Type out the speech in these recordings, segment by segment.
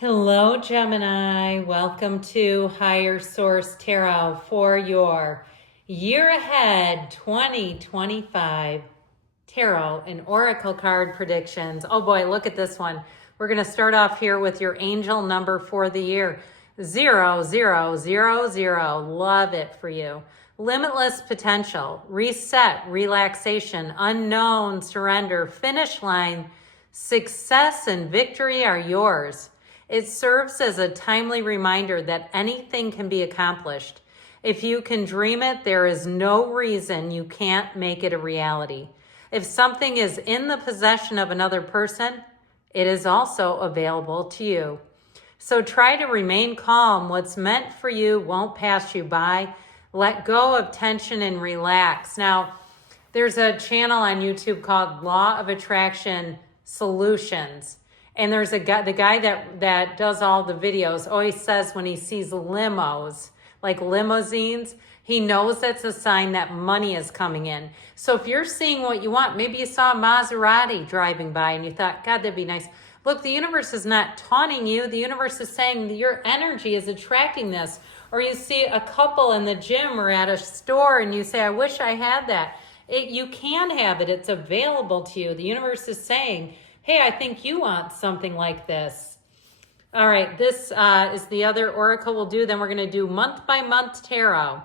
Hello, Gemini. Welcome to Higher Source Tarot for your year ahead 2025 tarot and oracle card predictions. Oh boy, look at this one. We're going to start off here with your angel number for the year 0000. Love it for you. Limitless potential, reset, relaxation, unknown, surrender, finish line, success, and victory are yours. It serves as a timely reminder that anything can be accomplished. If you can dream it, there is no reason you can't make it a reality. If something is in the possession of another person, it is also available to you. So try to remain calm. What's meant for you won't pass you by. Let go of tension and relax. Now, there's a channel on YouTube called Law of Attraction Solutions. And there's a guy, the guy that does all the videos always says when he sees limos, like limousines, he knows that's a sign that money is coming in. So if you're seeing what you want, maybe you saw a Maserati driving by and you thought, God, that'd be nice. Look, the universe is not taunting you. The universe is saying that your energy is attracting this. Or you see a couple in the gym or at a store and you say, I wish I had that. You can have it. It's available to you. The universe is saying, hey, I think you want something like this. All right, this is the other oracle we'll do. Then we're going to do month by month tarot.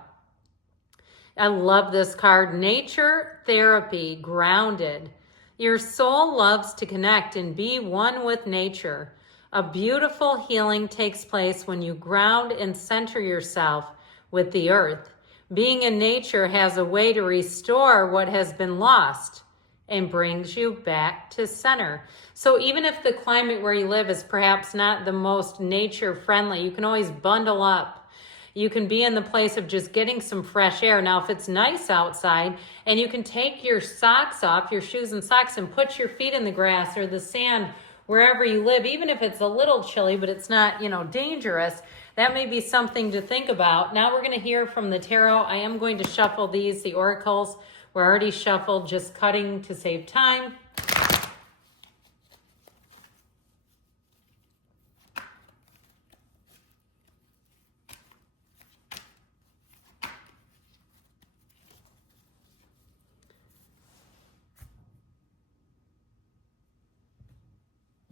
I love this card. Nature therapy, grounded. Your soul loves to connect and be one with nature. A beautiful healing takes place when you ground and center yourself with the earth. Being in nature has a way to restore what has been lost and brings you back to center. So even if the climate where you live is perhaps not the most nature friendly, you can always bundle up. You can be in the place of just getting some fresh air. Now, if it's nice outside and you can take your socks off, your shoes and socks, and put your feet in the grass or the sand wherever you live, even if it's a little chilly, but it's not, dangerous, that may be something to think about. Now we're going to hear from the tarot. I am going to shuffle these, the oracles. We're already shuffled, just cutting to save time.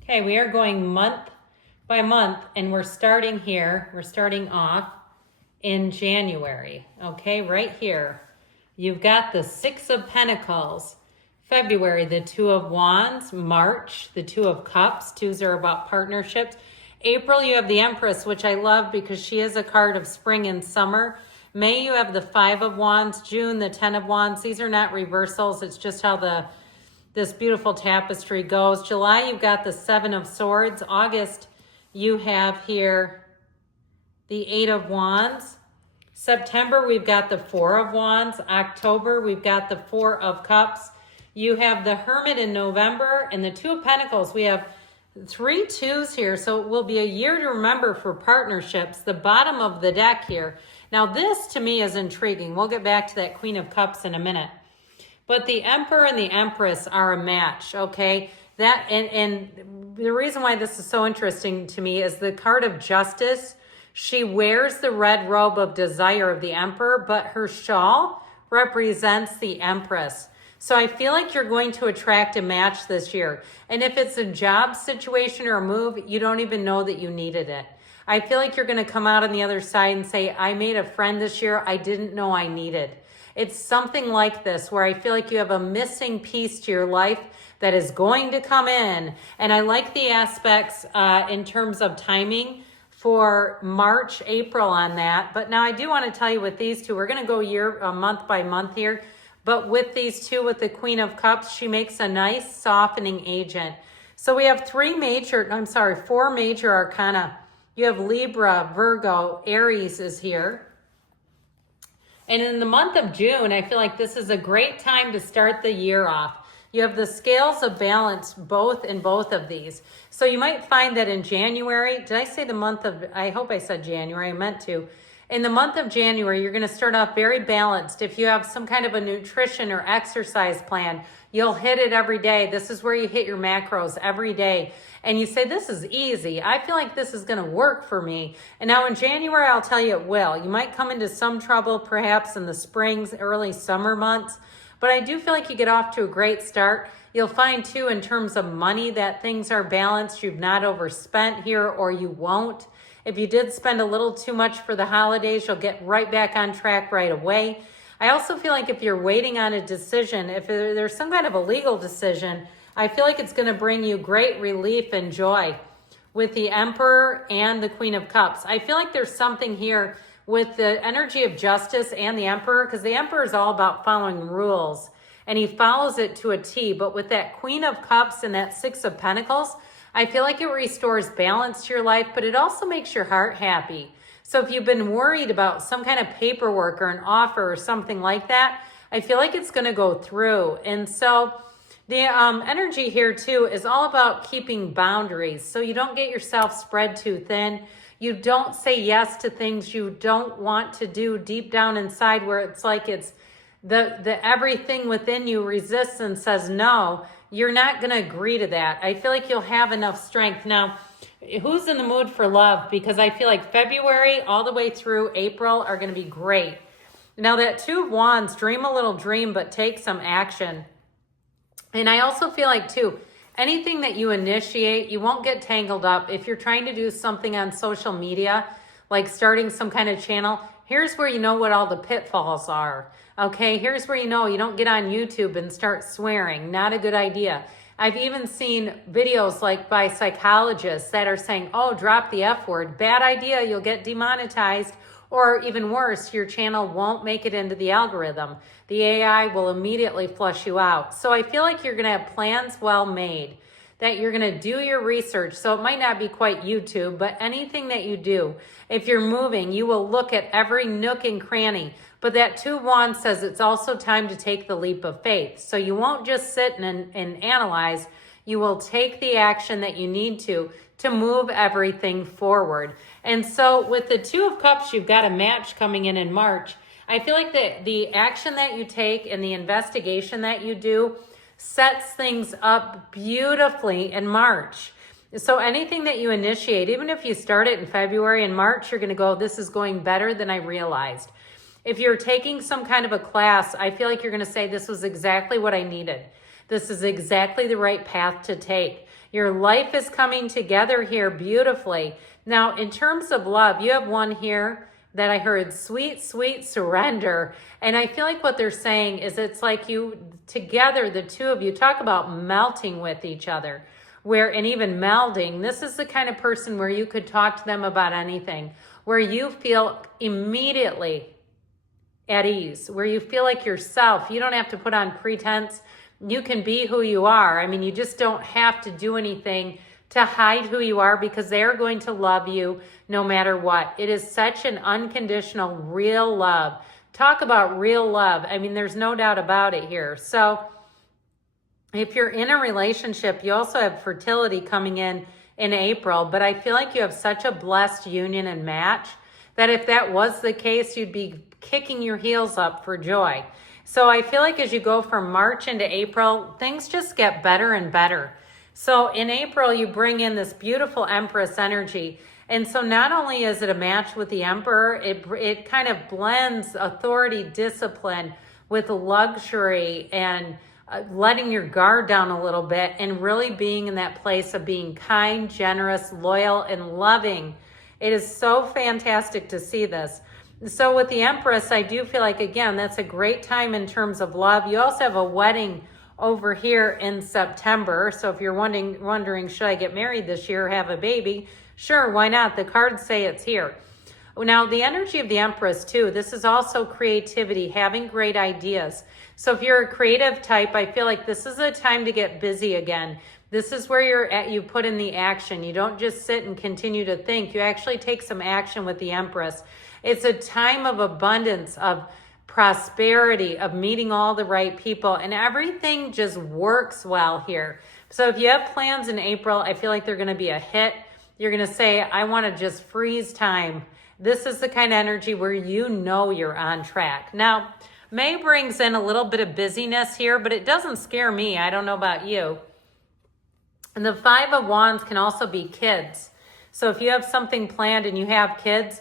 Okay, we are going month by month, and we're starting here. We're starting off in January, okay, right here. You've got the Six of Pentacles, February, the Two of Wands, March, the Two of Cups. Twos are about partnerships. April, you have the Empress, which I love because she is a card of spring and summer. May, you have the Five of Wands. June, the Ten of Wands. These are not reversals. It's just how this beautiful tapestry goes. July, you've got the Seven of Swords. August, you have here the Eight of Wands. September, we've got the Four of Wands. October, we've got the Four of Cups. You have the Hermit in November and the Two of Pentacles. We have 3 twos here, so it will be a year to remember for partnerships. The bottom of the deck here. Now, this to me is intriguing. We'll get back to that Queen of Cups in a minute. But the Emperor and the Empress are a match, okay? That and the reason why this is so interesting to me is the card of Justice. She wears the red robe of desire of the Emperor, but her shawl represents the Empress. So I feel like you're going to attract a match this year. And if it's a job situation or a move, you don't even know that you needed it. I feel like you're going to come out on the other side and say, I made a friend this year I didn't know I needed. It's something like this where I feel like you have a missing piece to your life that is going to come in. And I like the aspects in terms of timing for March, April on that. But now I do want to tell you with these two, we're going to go month by month here. But with these two, with the Queen of Cups, she makes a nice softening agent. So we have 4 major arcana. You have Libra, Virgo, Aries is here. And in the month of June, I feel like this is a great time to start the year off. You have the scales of balance in both of these. So you might find that in January, did I say the month of, I hope I said January, I meant to. In the month of January, you're going to start off very balanced. If you have some kind of a nutrition or exercise plan, You'll hit it every day. This is where you hit your macros every day. And you say, this is easy. I feel like this is going to work for me. And now in January, I'll tell you it will. You might come into some trouble perhaps in the springs, early summer months. But I do feel like you get off to a great start. You'll find too, in terms of money, that things are balanced. You've not overspent here, or you won't. If you did spend a little too much for the holidays, you'll get right back on track right away. I also feel like if you're waiting on a decision, if there's some kind of a legal decision, I feel like it's going to bring you great relief and joy with the Emperor and the Queen of Cups. I feel like there's something here with the energy of justice and the Emperor, because the Emperor is all about following rules and he follows it to a T. But with that Queen of Cups and that Six of Pentacles, I feel like it restores balance to your life, but it also makes your heart happy. So if you've been worried about some kind of paperwork or an offer or something like that, I feel like it's going to go through. And so the energy here too is all about keeping boundaries. So you don't get yourself spread too thin. You don't say yes to things you don't want to do deep down inside, where it's like it's the everything within you resists and says no. You're not going to agree to that. I feel like you'll have enough strength. Now, who's in the mood for love? Because I feel like February all the way through April are going to be great. Now that Two of Wands, dream a little dream, but take some action. And I also feel like too, anything that you initiate, you won't get tangled up. If you're trying to do something on social media, like starting some kind of channel, here's where you know what all the pitfalls are. Okay, here's where you know you don't get on YouTube and start swearing. Not a good idea. I've even seen videos like by psychologists that are saying, oh, drop the F word. Bad idea, you'll get demonetized. Or even worse, your channel won't make it into the algorithm. The AI will immediately flush you out. So I feel like you're going to have plans well made, that you're going to do your research. So it might not be quite YouTube, but anything that you do, if you're moving, you will look at every nook and cranny. But that Two of Wands says it's also time to take the leap of faith. So you won't just sit and analyze. You will take the action that you need to move everything forward. And so with the Two of Cups, you've got a match coming in March. I feel like the action that you take and the investigation that you do sets things up beautifully in March. So anything that you initiate, even if you start it in February and March, you're going to go, this is going better than I realized. If you're taking some kind of a class, I feel like you're going to say, this was exactly what I needed. This is exactly the right path to take. Your life is coming together here beautifully. Now, in terms of love, you have one here that I heard, sweet, sweet surrender. And I feel like what they're saying is it's like you together, the two of you, talk about melting with each other, and even melding. This is the kind of person where you could talk to them about anything, where you feel immediately at ease, where you feel like yourself. You don't have to put on pretense. You can be who you are. I mean, you just don't have to do anything to hide who you are, because they're going to love you no matter what. It is such an unconditional, real love. Talk about real love. I mean, there's no doubt about it here. So if you're in a relationship, you also have fertility coming in April, but I feel like you have such a blessed union and match that if that was the case, you'd be kicking your heels up for joy. So I feel like as you go from March into April, things just get better and better. So in April, you bring in this beautiful Empress energy. And so not only is it a match with the Emperor, it kind of blends authority, discipline with luxury and letting your guard down a little bit and really being in that place of being kind, generous, loyal, and loving. It is so fantastic to see this. So with the Empress, I do feel like, again, that's a great time in terms of love. You also have a wedding over here in September. So if you're wondering, should I get married this year or have a baby? Sure, why not? The cards say it's here. Now, the energy of the Empress, too, this is also creativity, having great ideas. So if you're a creative type, I feel like this is a time to get busy again. This is where you put in the action. You don't just sit and continue to think. You actually take some action with the Empress. It's a time of abundance, of prosperity, of meeting all the right people, and everything just works well here. So if you have plans in April, I feel like they're going to be a hit. You're going to say, I want to just freeze time. This is the kind of energy where you know you're on track. Now, May brings in a little bit of busyness here, but it doesn't scare me. I don't know about you. And the Five of Wands can also be kids. So if you have something planned and you have kids,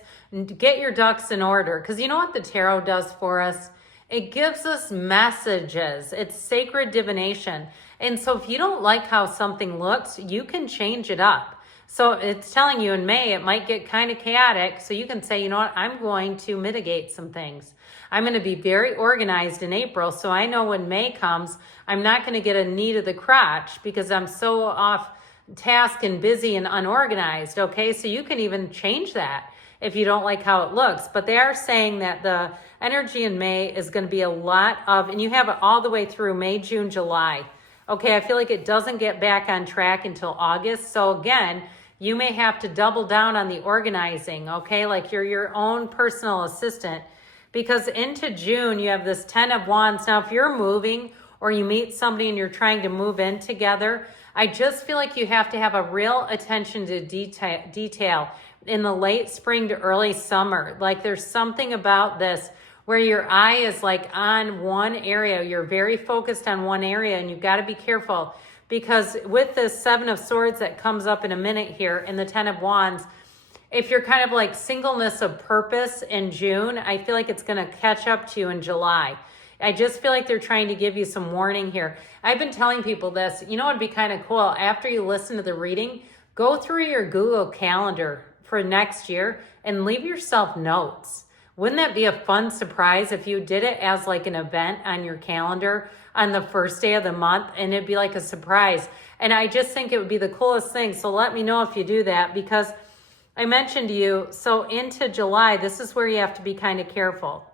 get your ducks in order. Because you know what the tarot does for us? It gives us messages. It's sacred divination. And so if you don't like how something looks, you can change it up. So it's telling you in May, it might get kind of chaotic. So you can say, you know what, I'm going to mitigate some things. I'm going to be very organized in April. So I know when May comes, I'm not going to get a knee to the crotch because I'm so off task and busy and unorganized. Okay, so you can even change that if you don't like how it looks. But they are saying that the energy in May is going to be a lot of, and you have it all the way through May, June, July. Okay, I feel like it doesn't get back on track until August. So again, you may have to double down on the organizing, okay? Like you're your own personal assistant, because into June, you have this 10 of Wands. Now, if you're moving or you meet somebody and you're trying to move in together, I just feel like you have to have a real attention to detail in the late spring to early summer. Like there's something about this where your eye is like on one area. You're very focused on one area, and you've got to be careful, because with this Seven of Swords that comes up in a minute here and the 10 of Wands, if you're kind of like singleness of purpose in June, I feel like it's going to catch up to you in July. I just feel like they're trying to give you some warning here. I've been telling people this. You know what would be kind of cool? After you listen to the reading, go through your Google Calendar for next year and leave yourself notes. Wouldn't that be a fun surprise if you did it as like an event on your calendar on the first day of the month, and it'd be like a surprise? And I just think it would be the coolest thing. So let me know if you do that, because I mentioned to you, so into July, this is where you have to be kind of careful.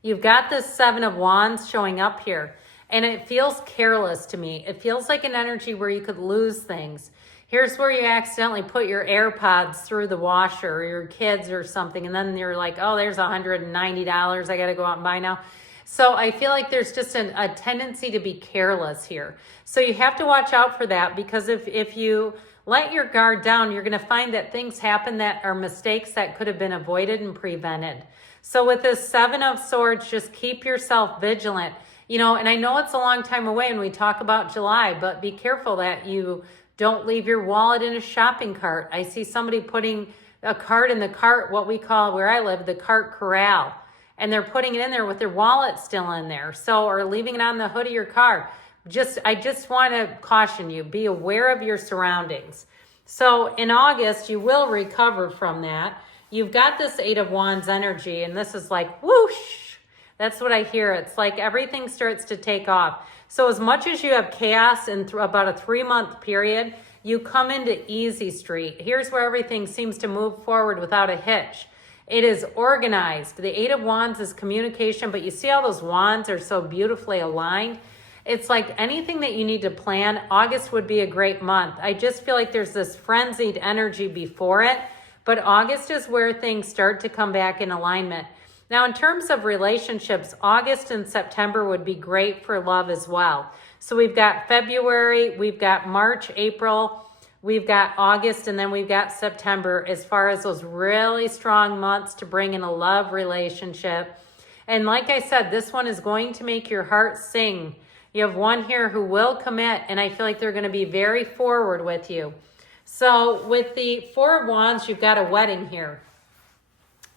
You've got this Seven of Wands showing up here, and it feels careless to me. It feels like an energy where you could lose things. Here's where you accidentally put your AirPods through the washer, or your kids or something, and then you're like, oh, there's $190. I got to go out and buy now. So I feel like there's just a tendency to be careless here. So you have to watch out for that, because if you let your guard down, you're going to find that things happen that are mistakes that could have been avoided and prevented. So with this Seven of Swords, just keep yourself vigilant. You know, and I know it's a long time away when we talk about July, but be careful that you don't leave your wallet in a shopping cart. I see somebody putting a cart in the cart, what we call where I live, the cart corral. And they're putting it in there with their wallet still in there. So, or leaving it on the hood of your car. I just want to caution you, be aware of your surroundings. So in August, you will recover from that. You've got this Eight of Wands energy, and this is like whoosh. That's what I hear. It's like everything starts to take off. So as much as you have chaos in about a 3-month period, you come into easy street. Here's where everything seems to move forward without a hitch. It is organized. The Eight of Wands is communication, but you see how those wands are so beautifully aligned? It's like anything that you need to plan, August would be a great month. I just feel like there's this frenzied energy before it, but August is where things start to come back in alignment. Now, in terms of relationships, August and September would be great for love as well. So we've got February, we've got March, April, we've got August, and then we've got September as far as those really strong months to bring in a love relationship. And like I said, this one is going to make your heart sing. You have one here who will commit, and I feel like they're going to be very forward with you. So with the Four of Wands, you've got a wedding here.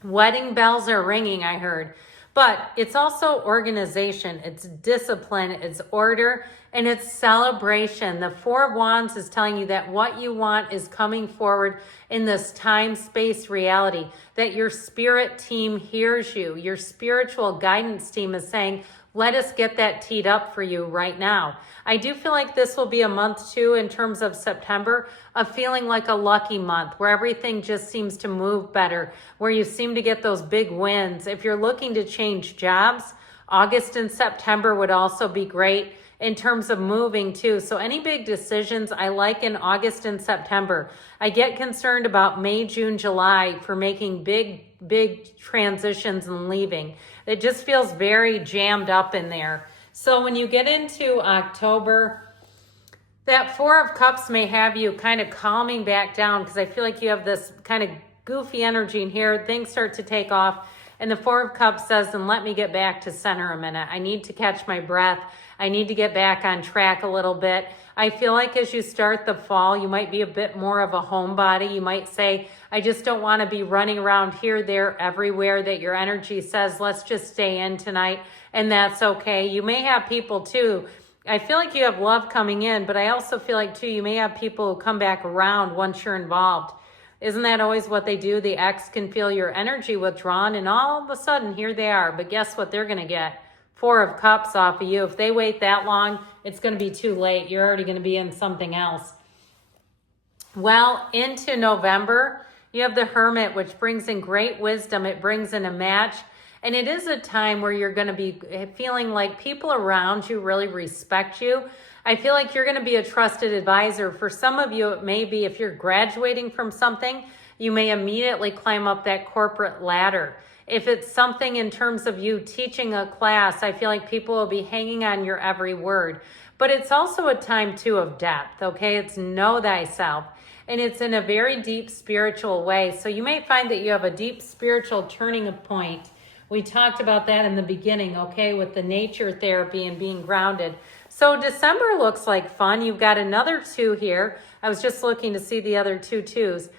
Wedding bells are ringing, I heard. But it's also organization, it's discipline, it's order, and it's celebration. The Four of Wands is telling you that what you want is coming forward in this time-space reality, that your spirit team hears you. Your spiritual guidance team is saying, let us get that teed up for you right now. I do feel like this will be a month too, in terms of September, of feeling like a lucky month where everything just seems to move better, where you seem to get those big wins. If you're looking to change jobs, August and September would also be great in terms of moving too. So any big decisions I like in August and September. I get concerned about May, June, July for making big transitions and leaving. It just feels very jammed up in there. So when you get into October, that Four of Cups may have you kind of calming back down, because I feel like you have this kind of goofy energy in here. Things start to take off. And the Four of Cups says, and let me get back to center a minute. I need to catch my breath. I need to get back on track a little bit. I feel like as you start the fall, you might be a bit more of a homebody. You might say, I just don't want to be running around here, there, everywhere, that your energy says, let's just stay in tonight. And that's okay. You may have people too. I feel like you have love coming in, but I also feel like too, you may have people who come back around once you're involved. Isn't that always what they do? The ex can feel your energy withdrawn, and all of a sudden, here they are. But guess what they're going to get? Four of Cups off of you. If they wait that long, it's going to be too late. You're already going to be in something else. Well, into November, you have the Hermit, which brings in great wisdom. It brings in a match. And it is a time where you're going to be feeling like people around you really respect you. I feel like you're going to be a trusted advisor. For some of you, it may be if you're graduating from something, you may immediately climb up that corporate ladder. If it's something in terms of you teaching a class, I feel like people will be hanging on your every word. But it's also a time too of depth, okay? It's know thyself. And it's in a very deep spiritual way. So you may find that you have a deep spiritual turning point. We talked about that in the beginning, okay, with the nature therapy and being grounded. So December looks like fun. You've got another 2 here. I was just looking to see the other 2 2s.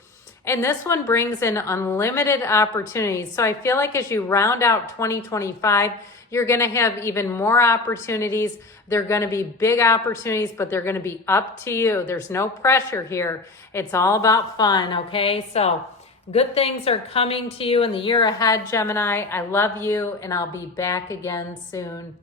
And this one brings in unlimited opportunities. So I feel like as you round out 2025, you're going to have even more opportunities. They're going to be big opportunities, but they're going to be up to you. There's no pressure here. It's all about fun, okay? So good things are coming to you in the year ahead, Gemini. I love you, and I'll be back again soon.